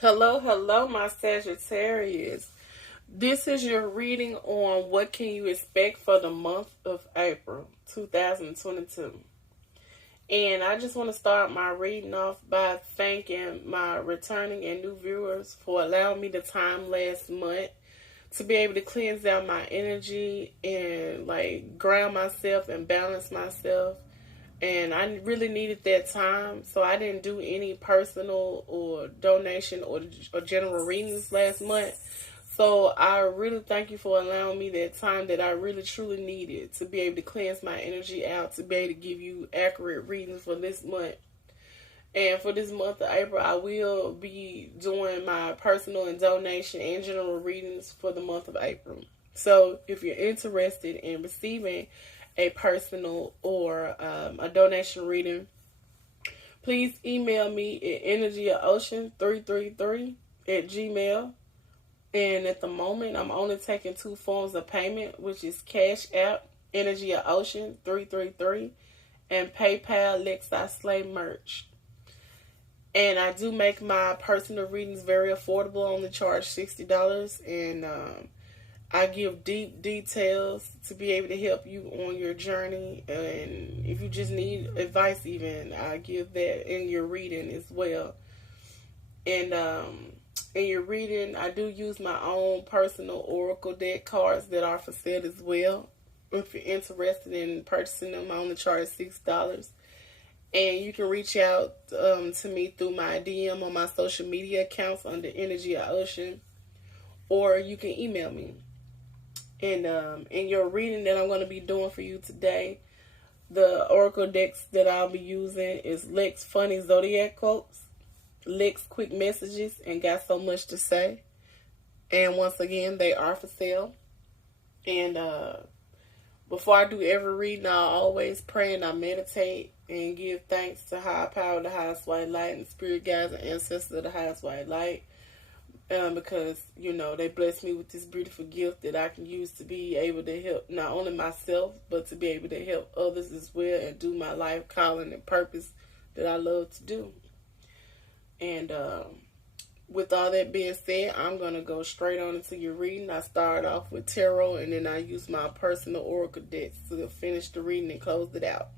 Hello, hello, my Sagittarius. This is your reading on what can you expect for the month of April 2022. And I just want to start my reading off by thanking my returning and new viewers for allowing me the time last month to be able to cleanse out my energy and like ground myself and balance myself. And I really needed that time, so I didn't do any personal or donation or general readings last month. So I really thank you for allowing me that time that I really truly needed to be able to cleanse my energy out, to be able to give you accurate readings for this month. And for this month of April, I will be doing my personal and donation and general readings for the month of April. So if you're interested in receiving a personal or a donation reading, please email me at energyocean333 at gmail. And at the moment, I'm only taking two forms of payment, which is Cash App, Energy of Ocean 333, and PayPal, Lexi Slay Merch. And I do make my personal readings very affordable. I only charge $60. And I give deep details to be able to help you on your journey. And if you just need advice even, I give that in your reading as well. And in your reading, I do use my own personal Oracle deck cards that are for sale as well. If you're interested in purchasing them, I only charge $6. And you can reach out to me through my DM on my social media accounts under Energy of Ocean, or you can email me. And in your reading that I'm going to be doing for you today, the Oracle decks that I'll be using is Lex Funny Zodiac Quotes, Lex Quick Messages, and Got So Much to Say. And once again, they are for sale. And before I do every reading, I always pray and I meditate and give thanks to high power, the highest white light, and spirit guides and ancestors of the highest white light. Because, you know, they bless me with this beautiful gift that I can use to be able to help not only myself, but to be able to help others as well and do my life calling and purpose that I love to do. And with all that being said, I'm going to go straight on into your reading. I start off with tarot, and then I use my personal oracle decks to finish the reading and close it out.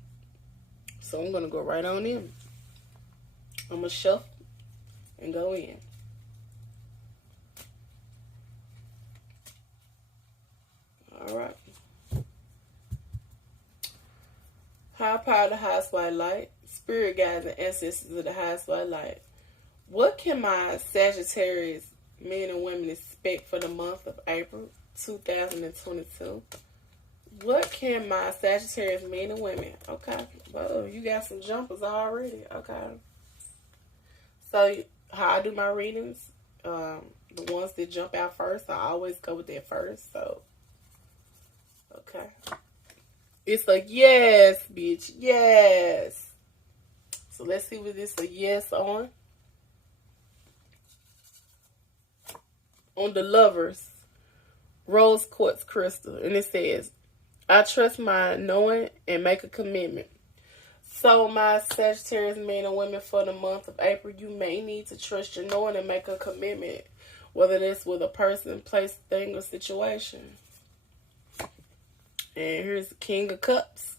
So I'm going to go right on in. I'm going to shuffle and go in. All right. High power, the highest white light, spirit guides and ancestors of the highest white light. What can my Sagittarius men and women expect for the month of April 2022? What can my Sagittarius men and women? Okay. Well, you got some jumpers already. Okay. So how I do my readings, the ones that jump out first, I always go with that first. So, okay. It's a yes, bitch. Yes. So let's see what this a yes on. On the Lovers, rose quartz crystal. And it says, I trust my knowing and make a commitment. So my Sagittarius men and women for the month of April, you may need to trust your knowing and make a commitment. Whether that's with a person, place, thing, or situation. And here's the King of Cups.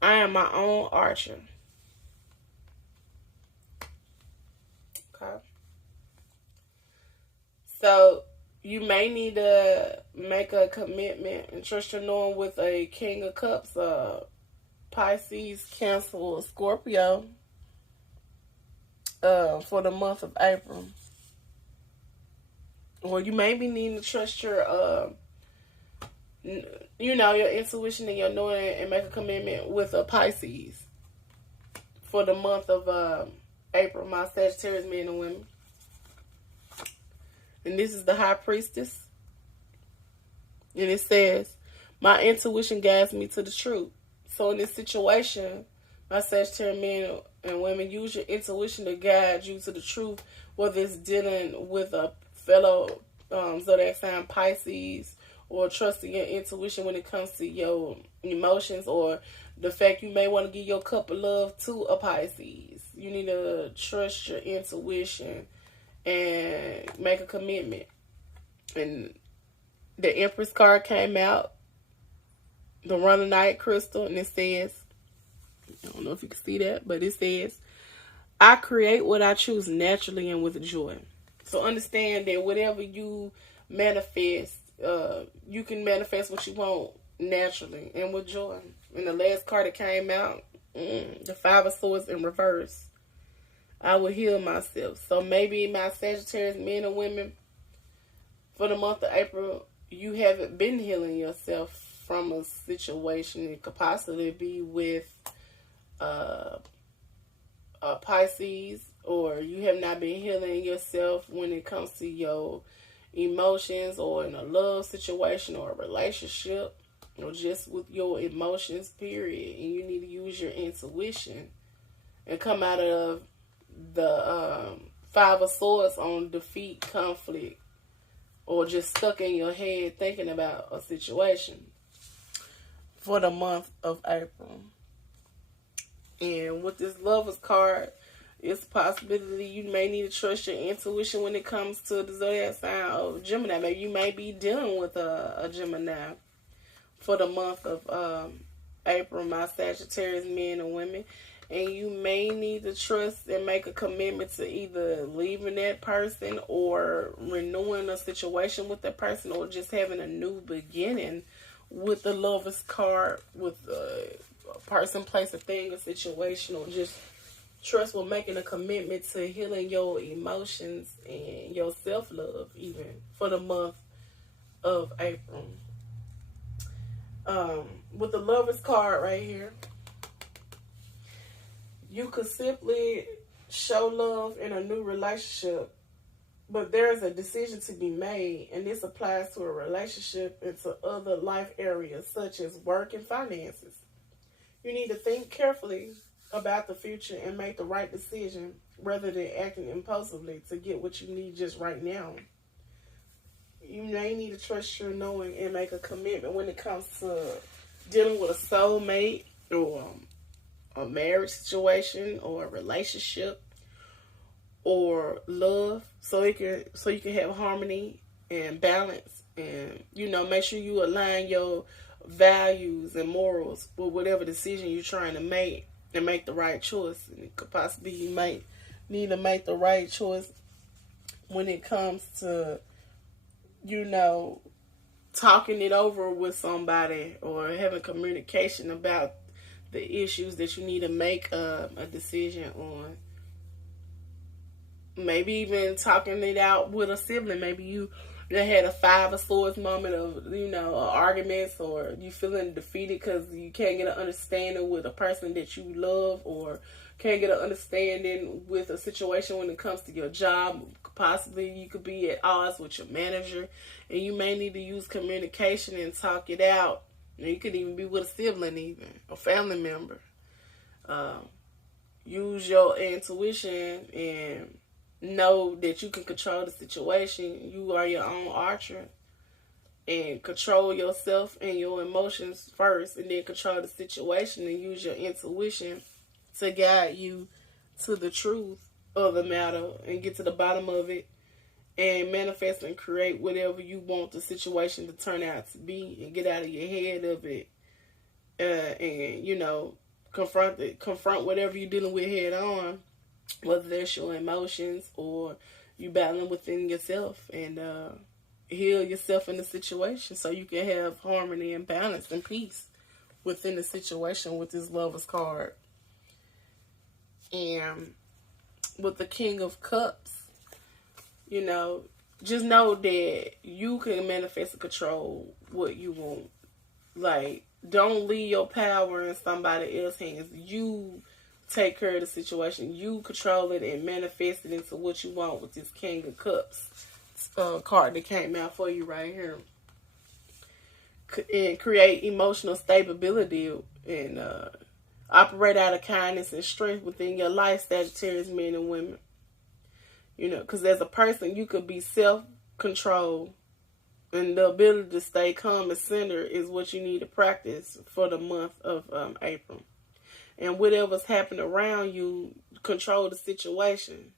I am my own archer. Okay. So you may need to make a commitment and trust your knowing with a King of Cups, Pisces, Cancer, or Scorpio for the month of April. Or you may be needing to trust your your intuition and your knowing and make a commitment with a Pisces for the month of April, my Sagittarius men and women. And this is the High Priestess. And it says, my intuition guides me to the truth. So in this situation, my Sagittarius men and women, use your intuition to guide you to the truth, whether it's dealing with a fellow zodiac sign Pisces, or trusting your intuition when it comes to your emotions, or the fact you may want to give your cup of love to a Pisces. You need to trust your intuition and make a commitment. And the Empress card came out, the Runner crystal, and it says, I don't know if you can see that, but it says, I create what I choose naturally and with joy. So understand that whatever you manifest, you can manifest what you want naturally and with joy. And the last card that came out, the Five of Swords in reverse. I will heal myself. So maybe my Sagittarius men and women, for the month of April, you haven't been healing yourself from a situation. It could possibly be with a Pisces, or you have not been healing yourself when it comes to your emotions, or in a love situation or a relationship, or just with your emotions, period. And you need to use your intuition and come out of the Five of Swords on defeat, conflict, or just stuck in your head thinking about a situation for the month of April. And with this Lovers card, it's a possibility you may need to trust your intuition when it comes to the zodiac sign of Gemini. Maybe you may be dealing with a Gemini for the month of April, my Sagittarius men and women. And you may need to trust and make a commitment to either leaving that person or renewing a situation with that person, or just having a new beginning with the Lovers card, with a person, place, a thing, a situation, or just trust with making a commitment to healing your emotions and your self-love even for the month of April. With the Lovers card right here, you could simply show love in a new relationship, but there's a decision to be made, and this applies to a relationship and to other life areas such as work and finances. You need to think carefully about the future and make the right decision rather than acting impulsively to get what you need just right now. You may need to trust your knowing and make a commitment when it comes to dealing with a soulmate, or a marriage situation, or a relationship, or love, so you can have harmony and balance, and make sure you align your values and morals with whatever decision you're trying to make, and make the right choice. And it could possibly, you might need to make the right choice when it comes to talking it over with somebody, or having communication about the issues that you need to make a decision on. Maybe even talking it out with a sibling. Maybe you had a Five of Swords moment of, arguments, or you feeling defeated because you can't get an understanding with a person that you love, or can't get an understanding with a situation when it comes to your job. Possibly you could be at odds with your manager, and you may need to use communication and talk it out. You could even be with a sibling, even a family member. Use your intuition and know that you can control the situation. You are your own archer, and control yourself and your emotions first, and then control the situation, and use your intuition to guide you to the truth of the matter and get to the bottom of it, and manifest and create whatever you want the situation to turn out to be, and get out of your head of it, and confront whatever you're dealing with head on, whether that's your emotions or you battling within yourself, and heal yourself in the situation so you can have harmony and balance and peace within the situation with this Lovers card. And with the King of Cups, just know that you can manifest and control what you want. Like, don't leave your power in somebody else's hands. You take care of the situation. You control it and manifest it into what you want with this King of Cups card that came out for you right here. And create emotional stability and operate out of kindness and strength within your life, Sagittarius men and women. Because as a person, you could be self-control, and the ability to stay calm and centered is what you need to practice for the month of April. And whatever's happening around you, control the situation.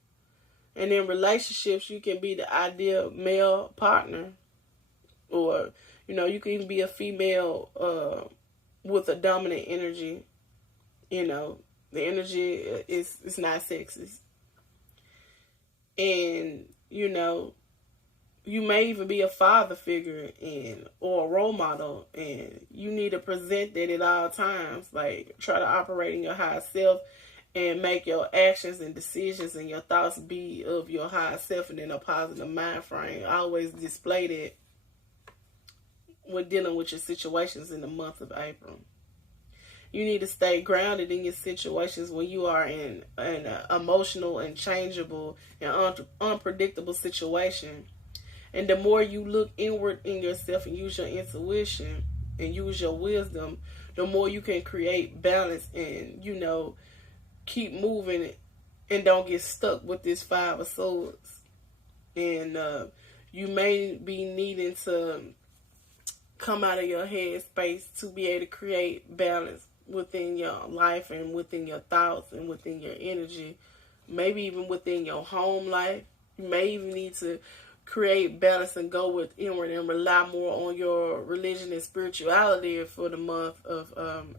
And in relationships, you can be the ideal male partner, or you can even be a female with a dominant energy. The energy is not sexist, and you may even be a father figure or a role model, and you need to present that at all times. Like, try to operate in your higher self and make your actions and decisions and your thoughts be of your higher self and in a positive mind frame. Always display that when dealing with your situations in the month of April. You need to stay grounded in your situations when you are in an emotional and changeable and unpredictable situation. And the more you look inward in yourself and use your intuition and use your wisdom, the more you can create balance and, keep moving and don't get stuck with this Five of Swords. And you may be needing to come out of your head space to be able to create balance within your life and within your thoughts and within your energy. Maybe even within your home life. You may even need to create balance and go with inward and rely more on your religion and spirituality for the month of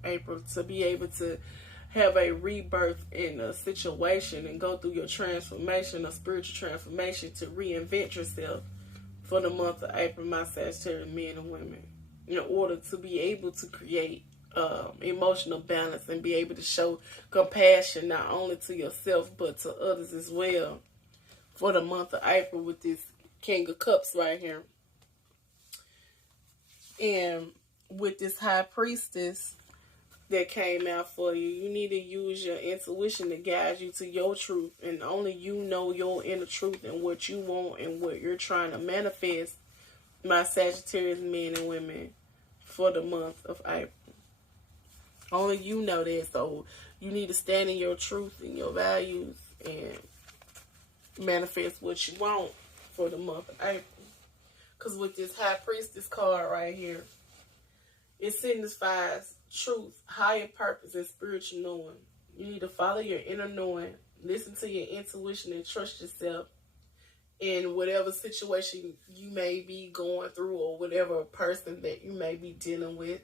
April, to be able to have a rebirth in a situation and go through your transformation, a spiritual transformation, to reinvent yourself for the month of April, my Sagittarius men and women, in order to be able to create emotional balance and be able to show compassion not only to yourself but to others as well for the month of April with this King of Cups right here. And with this High Priestess that came out for you, you need to use your intuition to guide you to your truth, and only you know your inner truth and what you want and what you're trying to manifest, my Sagittarius men and women, for the month of April. Only you know that, so you need to stand in your truth and your values and manifest what you want for the month of April. Because with this High Priestess card right here, it signifies truth, higher purpose, and spiritual knowing. You need to follow your inner knowing, listen to your intuition, and trust yourself in whatever situation you may be going through, or whatever person that you may be dealing with,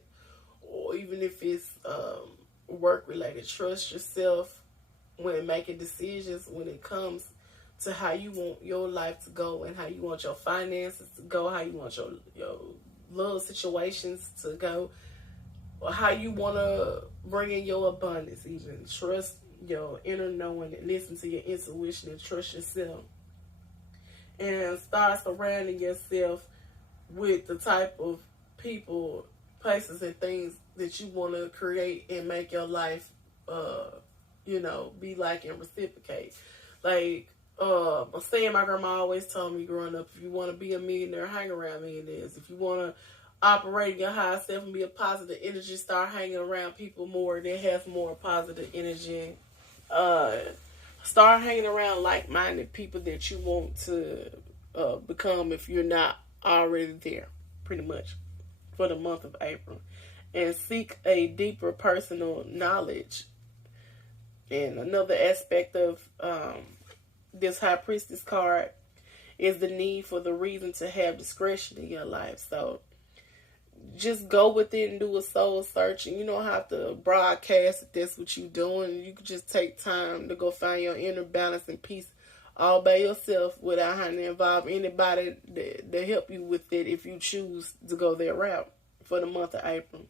or even if it's work related. Trust yourself when making decisions when it comes to how you want your life to go and how you want your finances to go, how you want your love situations to go, or how you want to bring in your abundance. Even trust your inner knowing and listen to your intuition and trust yourself, and start surrounding yourself with the type of people, places, and things that you want to create and make your life be like and reciprocate. Like a saying my grandma always told me growing up: if you want to be a millionaire, hang around millionaires. If you want to operate your higher self and be a positive energy, start hanging around people more that has more positive energy. Start hanging around like-minded people that you want to become if you're not already there, pretty much, for the month of April. And seek a deeper personal knowledge. And another aspect of this High Priestess card is the need for the reason to have discretion in your life. So just go within and do a soul search, and you don't have to broadcast if that's what you're doing. You can just take time to go find your inner balance and peace all by yourself without having to involve anybody to help you with it if you choose to go that route for the month of April.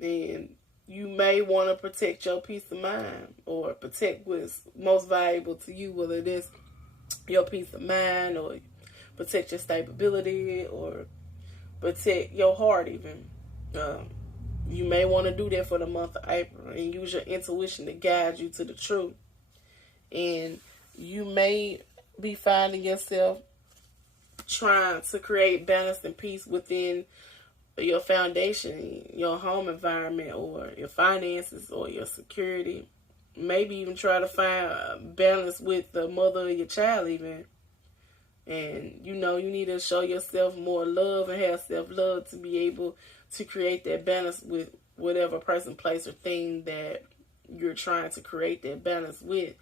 And you may want to protect your peace of mind, or protect what's most valuable to you, whether it is your peace of mind, or protect your stability, or protect your heart even. You may want to do that for the month of April and use your intuition to guide you to the truth. And you may be finding yourself trying to create balance and peace within your foundation, your home environment, or your finances, or your security. Maybe even try to find balance with the mother of your child even. And you need to show yourself more love and have self-love to be able to create that balance with whatever person, place, or thing that you're trying to create that balance with.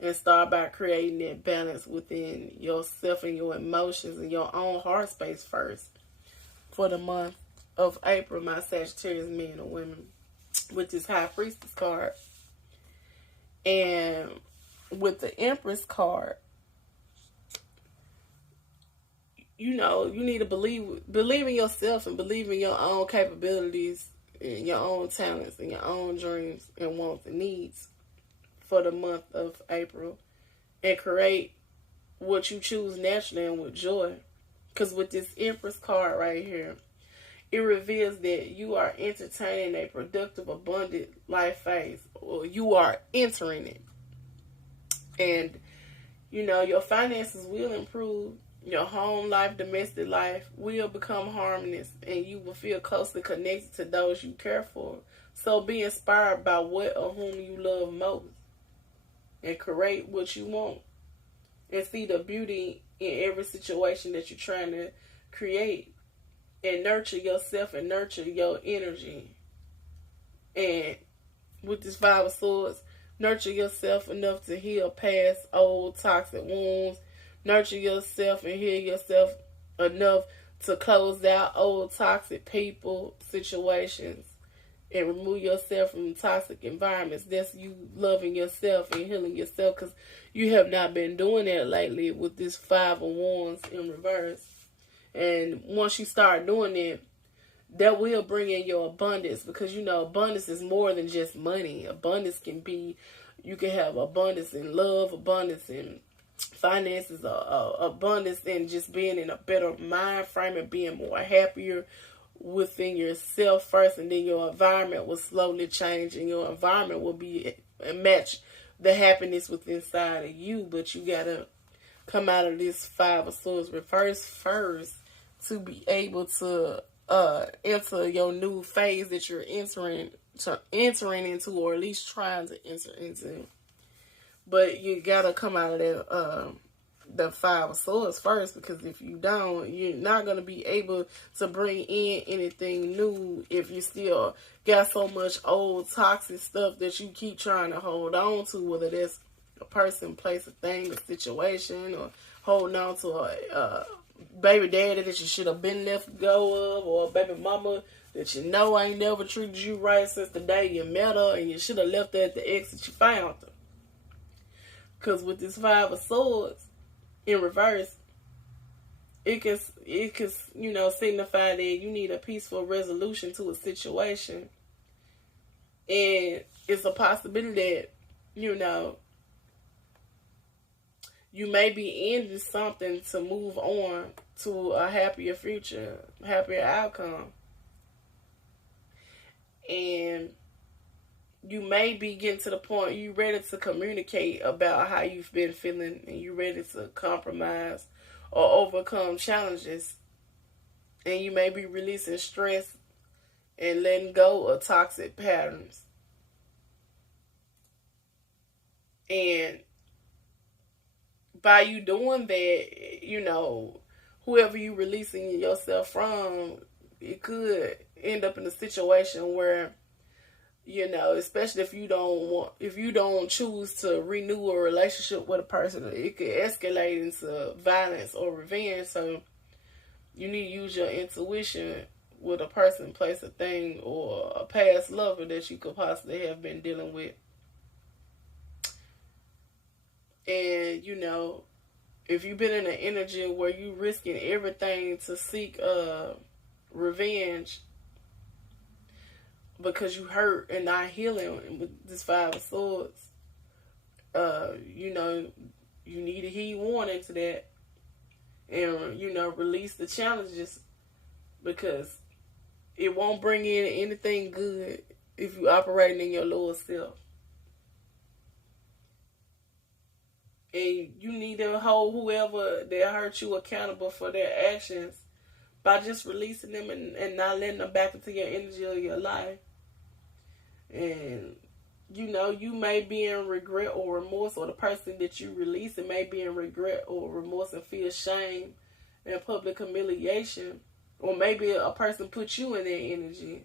and start by creating that balance within yourself and your emotions and your own heart space first for the month of April, my Sagittarius men and women, with this High Priestess card. And with the Empress card, you know, you need to believe in yourself and believe in your own capabilities and your own talents and your own dreams and wants and needs for the month of April, and create what you choose naturally and with joy. Because with this Empress card right here, it reveals that you are entertaining a productive, abundant life phase, or you are entering it. And, you know, your finances will improve. Your home life, domestic life will become harmonious, and you will feel closely connected to those you care for. So be inspired by what or whom you love most, and create what you want, and see the beauty in every situation that you're trying to create, and nurture yourself and nurture your energy. And with this Five of Swords, nurture yourself enough to heal past old toxic wounds. Nurture yourself and heal yourself enough to close out old toxic people, situations, and remove yourself from toxic environments. That's you loving yourself and healing yourself, because you have not been doing that lately with this Five of Wands in reverse. And once you start doing it, that will bring in your abundance, because, you know, abundance is more than just money. Abundance can be, you can have abundance in love, abundance in finances, abundance in just being in a better mind frame and being more happier within yourself first, and then your environment will slowly change, and your environment will be match the happiness within inside of you. But you gotta come out of this Five of Swords reverse first to be able to enter your new phase that you're entering into, or at least trying to enter into. But you gotta come out of that the Five of Swords first, because if you don't, you're not gonna be able to bring in anything new if you still got so much old toxic stuff that you keep trying to hold on to, whether that's a person, place, a thing, a situation, or holding on to a baby daddy that you should have been left go of, or a baby mama that you know ain't never treated you right since the day you met her, and you should have left her at the exit you found her. Because with this Five of Swords in reverse, it can, you know, signify that you need a peaceful resolution to a situation. And it's a possibility that, you know, you may be ending something to move on to a happier future, happier outcome. And you may be getting to the point you ready to communicate about how you've been feeling, and you ready to compromise or overcome challenges. And you may be releasing stress and letting go of toxic patterns. And by you doing that, you know, whoever you releasing yourself from, it could end up in a situation where, you know, especially if you don't choose to renew a relationship with a person, it could escalate into violence or revenge. So you need to use your intuition with a person, place, a thing, or a past lover that you could possibly have been dealing with. And, you know, if you've been in an energy where you risking everything to seek revenge because you hurt and not healing with this Five of Swords, you know, you need to heed warning to that, and, you know, release the challenges, because it won't bring in anything good if you're operating in your lower self. And you need to hold whoever that hurt you accountable for their actions by just releasing them and not letting them back into your energy or your life. And, you know, you may be in regret or remorse, or the person that you release it may be in regret or remorse and feel shame and public humiliation. Or maybe a person put you in their energy,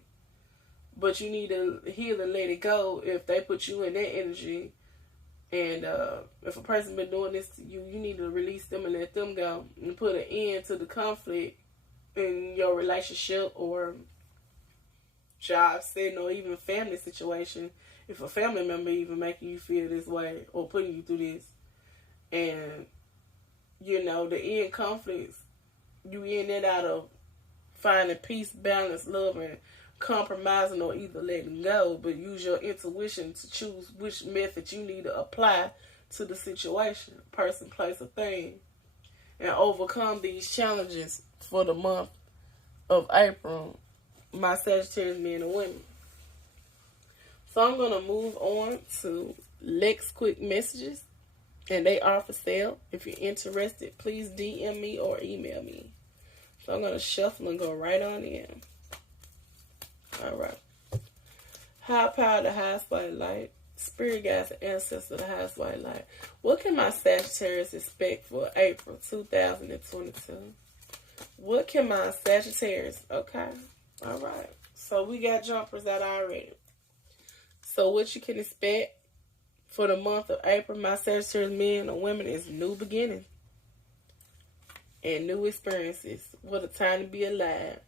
but you need to heal and let it go if they put you in their energy. And if a person been doing this to you, you need to release them and let them go and put an end to the conflict in your relationship or job setting or even family situation. If a family member even making you feel this way or putting you through this, and the end conflicts, you end it out of finding peace, balance, love, and compromising or either letting go, but use your intuition to choose which method you need to apply to the situation, person, place, or thing, and overcome these challenges for the month of April, my Sagittarius men and women. So I'm going to move on to Lex Quick Messages, and they are for sale. If you're interested, please DM me or email me. So I'm going to shuffle and go right on in. All right. High power, the highest white light. Spirit guides and ancestors, the highest white light. What can my Sagittarius expect for April 2022? What can my Sagittarius? Okay. All right. So we got jumpers out already. So what you can expect for the month of April, my Sagittarius men or women, is new beginnings and new experiences. What a time to be alive.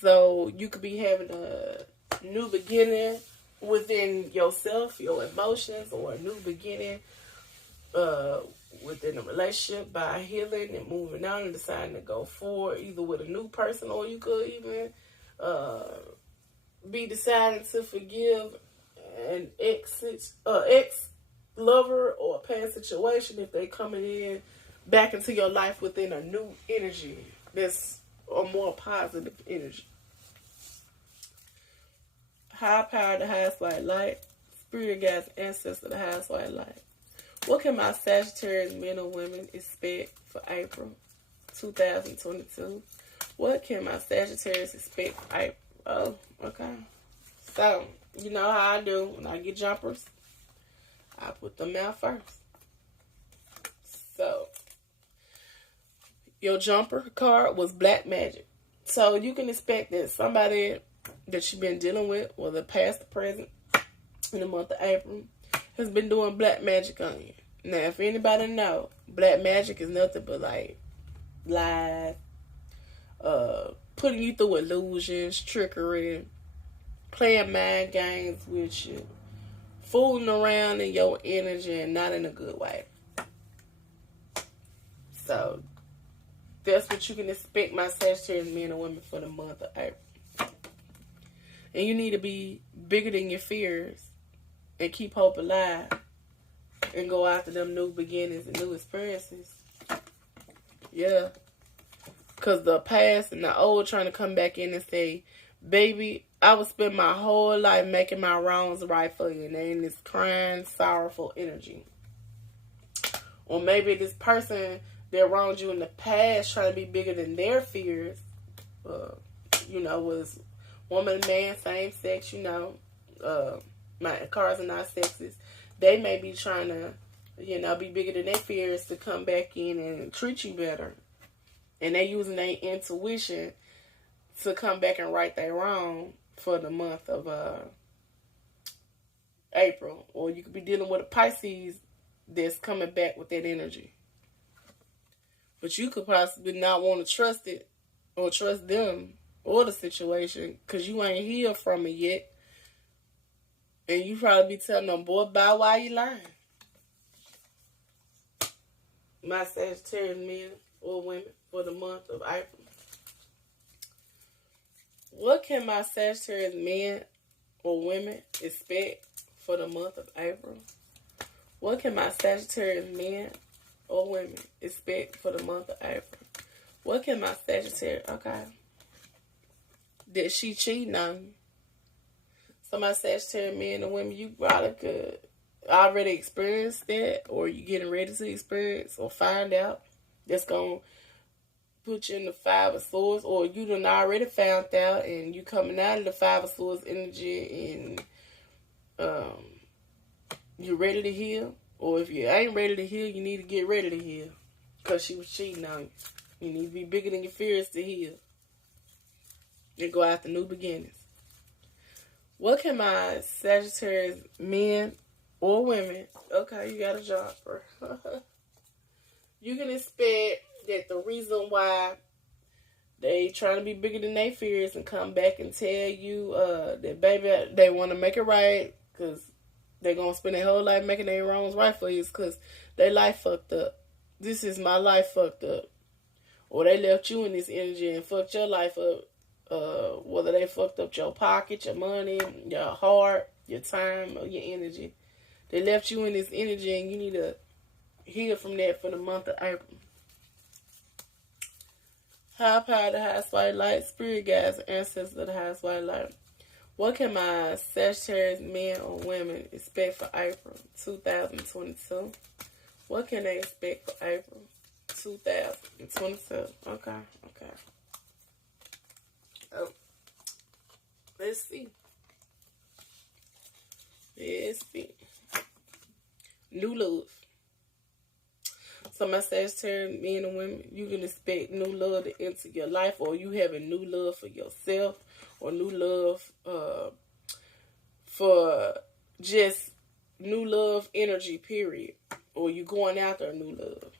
So you could be having a new beginning within yourself, your emotions, or a new beginning within a relationship by healing and moving on and deciding to go forward either with a new person, or you could even be deciding to forgive an ex-lover or a past situation if they coming in back into your life within a new energy that's a more positive energy. High power, the highest white light. Spirit guides, ancestor, the highest white light. What can my Sagittarius men or women expect for April 2022? What can my Sagittarius expect for April? Oh, okay. So, you know how I do when I get jumpers. I put them out first. So, your jumper card was Black Magic. So, you can expect that somebody that you've been dealing with, whether past or present, in the month of April, has been doing black magic on you. Now, if anybody know, black magic is nothing but like lies, putting you through illusions, trickery, playing mind games with you, fooling around in your energy and not in a good way. So, that's what you can expect, my Sagittarius men and women, for the month of April. And you need to be bigger than your fears and keep hope alive and go after them new beginnings and new experiences. Yeah. Because the past and the old trying to come back in and say, baby, I would spend my whole life making my wrongs right for you. And they in this crying, sorrowful energy. Or maybe this person that wronged you in the past trying to be bigger than their fears, was woman, man, same sex, my cars are not sexist. They may be trying to, be bigger than their fears to come back in and treat you better. And they using their intuition to come back and right their wrong for the month of April. Or you could be dealing with a Pisces that's coming back with that energy. But you could possibly not want to trust it or trust them or the situation because you ain't healed from it yet. And you probably be telling them, boy, bye while you lying. My Sagittarius men or women for the month of April. What can my Sagittarius men or women expect for the month of April? What can my Sagittarius men or women expect for the month of April? What can my Sagittarius... Okay. That she cheating on you. So my Sagittarius men and women, you probably could already experience that, or you getting ready to experience or find out. That's going to put you in the Five of Swords, or you done already found out and you coming out of the Five of Swords energy and you ready to heal. Or if you ain't ready to heal, you need to get ready to heal because she was cheating on you. You need to be bigger than your fears to heal and go after new beginnings. What can my Sagittarius men or women. Okay, you got a job, bro. You can expect that the reason why they trying to be bigger than they fears and come back and tell you that, baby, they want to make it right because they're going to spend their whole life making their wrongs right for you because their life fucked up. This is my life fucked up. Or they left you in this energy and fucked your life up. Whether they fucked up your pocket, your money, your heart, your time, or your energy. They left you in this energy and you need to heal from that for the month of April. High power, the highest white light, spirit guides, ancestors of the highest white light. What can my Sagittarius men or women expect for April 2022? What can they expect for April 2022? Okay. Oh, let's see. New love. So my Sagittarius men and women, you can expect new love to enter your life, or you having new love for yourself, or new love for just new love energy, period. Or you going after a new love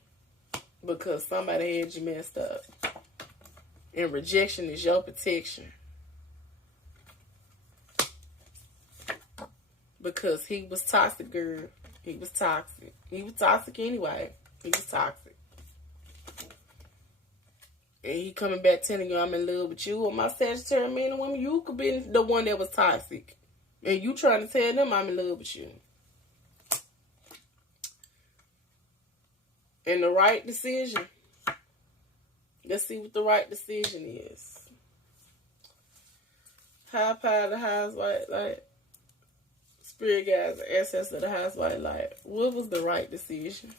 because somebody had you messed up. And rejection is your protection. Because he was toxic, girl. He was toxic. He was toxic anyway. He was toxic. And he coming back telling you I'm in love with you. Or my Sagittarius men and women, you could be the one that was toxic. And you trying to tell them I'm in love with you. And the right decision. Let's see what the right decision is. High power, the highest white light. Spirit guides, ancestors of the highest white light. What was the right decision?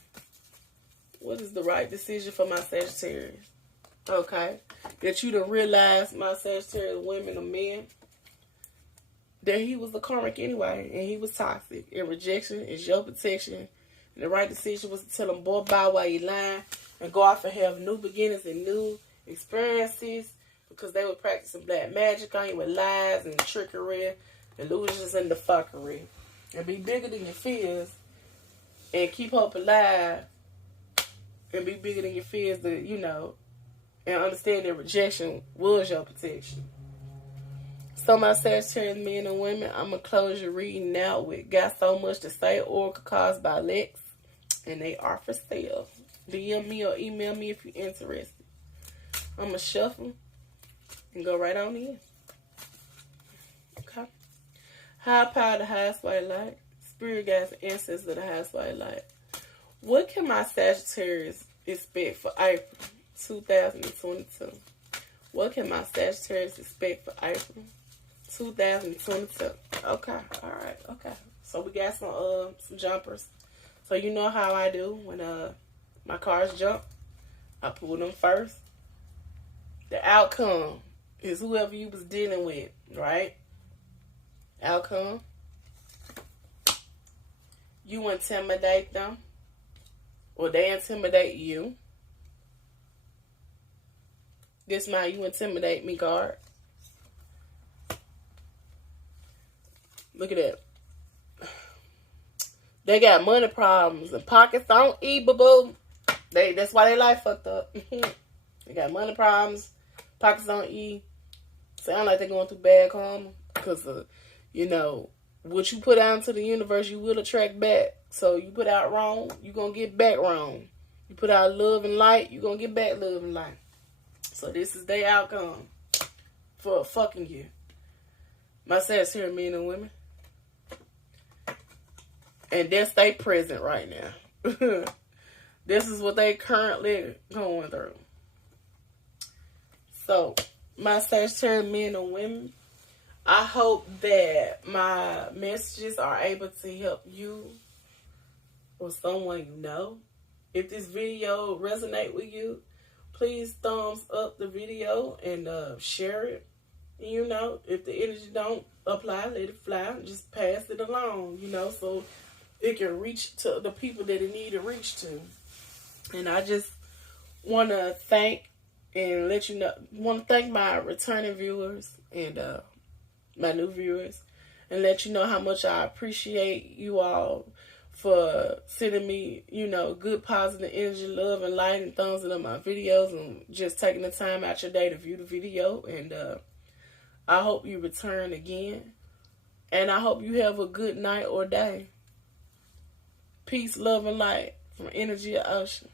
What is the right decision for my Sagittarius? Okay. That you done realize, my Sagittarius women or men, that he was a karmic anyway. And he was toxic. And rejection is your protection. And the right decision was to tell him, boy, bye while you lying. And go off and have new beginnings and new experiences. Because they were practicing black magic on you with lies and trickery, illusions and the fuckery. And be bigger than your fears. And keep hope alive. And be bigger than your fears, that, you know, and understand that rejection was your protection. So my Sagittarius men and women, I'm going to close your reading now with Got So Much to Say, Oracle cards by Lex. And they are for sale. DM me or email me if you're interested. I'm going to shuffle and go right on in. Okay. High power, the highest white light. Spirit guides, ancestors of the highest white light. What can my Sagittarius expect for April 2022? What can my Sagittarius expect for April 2022? Okay, all right, okay. So we got some jumpers. So you know how I do when my cards jump. I pull them first. The outcome is whoever you was dealing with, right? Outcome. You intimidate them. Or they intimidate you. This man, you intimidate me, guard. Look at that. They got money problems and pockets don't eat, boo-boo. That's why they life fucked up. They got money problems, pockets don't eat. Sound like they're going through bad karma. Because, you know, what you put out into the universe, you will attract back. So you put out wrong, you're going to get back wrong. You put out love and light, you're going to get back love and light. So this is their outcome for fucking you. My Sagittarius men and women. And that's they present right now. This is what they currently going through. So, my Sagittarius men and women, I hope that my messages are able to help you or someone you know. If this video resonate with you, please thumbs up the video and share it. You know, if the energy don't apply, let it fly. Just pass it along, you know, so it can reach to the people that it need to reach to. And I just want to thank and let you know, want to thank my returning viewers and my new viewers. and let you know how much I appreciate you all for sending me, you know, good positive energy, love, and light, and thumbs up my videos, and just taking the time out your day to view the video. And I hope you return again. And I hope you have a good night or day. Peace, love, and light from Energy of Ocean.